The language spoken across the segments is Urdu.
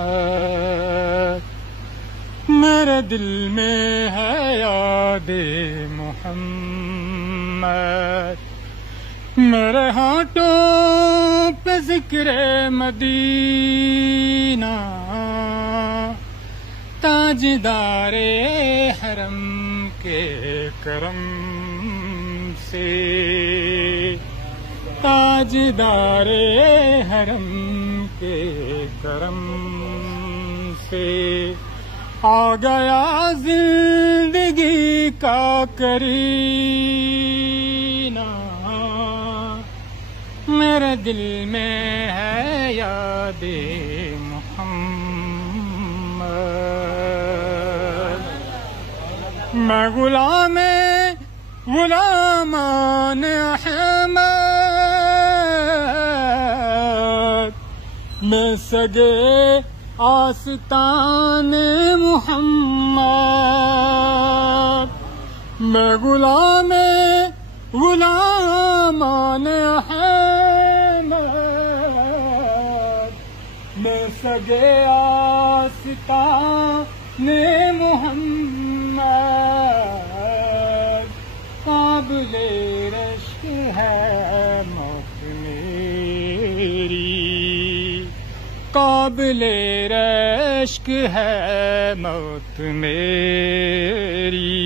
محمد، میرے دل میں ہے یاد محمد، میرے ہونٹوں پہ ذکر مدینہ، تاجدار حرم کے کرم سے، تاجدار حرم کے کرم سے آ گیا زندگی کا کرینہ، میرے دل میں ہے یاد محمد، میں غلامان احمد، میں سگے آستان محمد، میں غلامان احمد، میں سگے آستان محمد، قابل رشک ہے موت میری، قابل رشک ہے موت میری،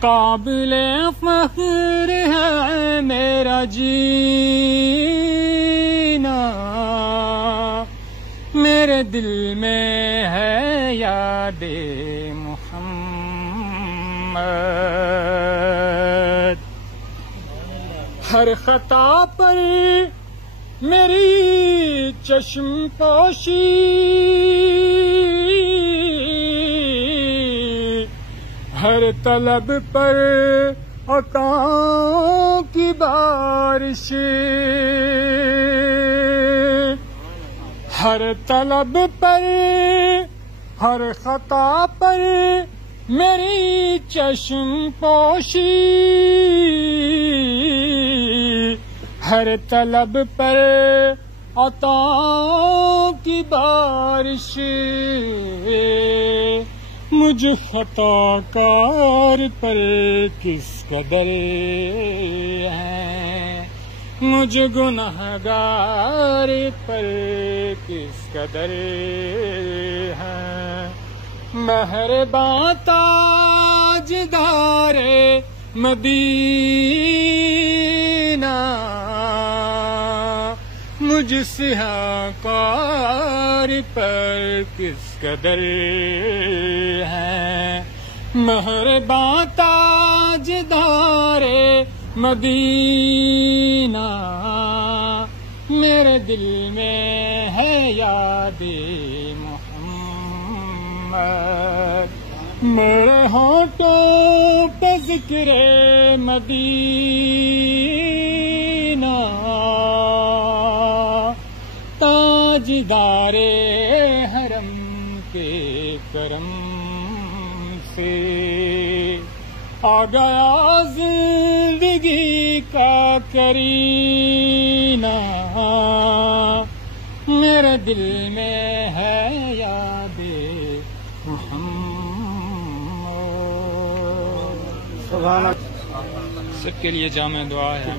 قابل فخر ہے میرا جینا، میرے دل میں ہے یاد محمد، ہر خطا پر میری چشم پوشی، ہر طلب پر عطاؤں کی بارش، ہر طلب پر ہر خطا پر میری چشم پوشی، ہر طلب پر عطاؤں کی بارش، مجھ خطا کار پر کس قدر ہے، مجھ گنہگار پر کس قدر ہے، مہرباں تاجدار مدینہ، مجھ سیاہ کار پر کس قدر ہے، مہرباں تاجدار مدینہ، میرے دل میں ہے یاد محمد، میرے ہونٹوں پہ ذکر مدینہ، تاجدار حرم کے کرم سے آ گیا زندگی کا کرینہ، میرے دل میں ہے یاد محمد، سب کے لیے جامع دعا ہے۔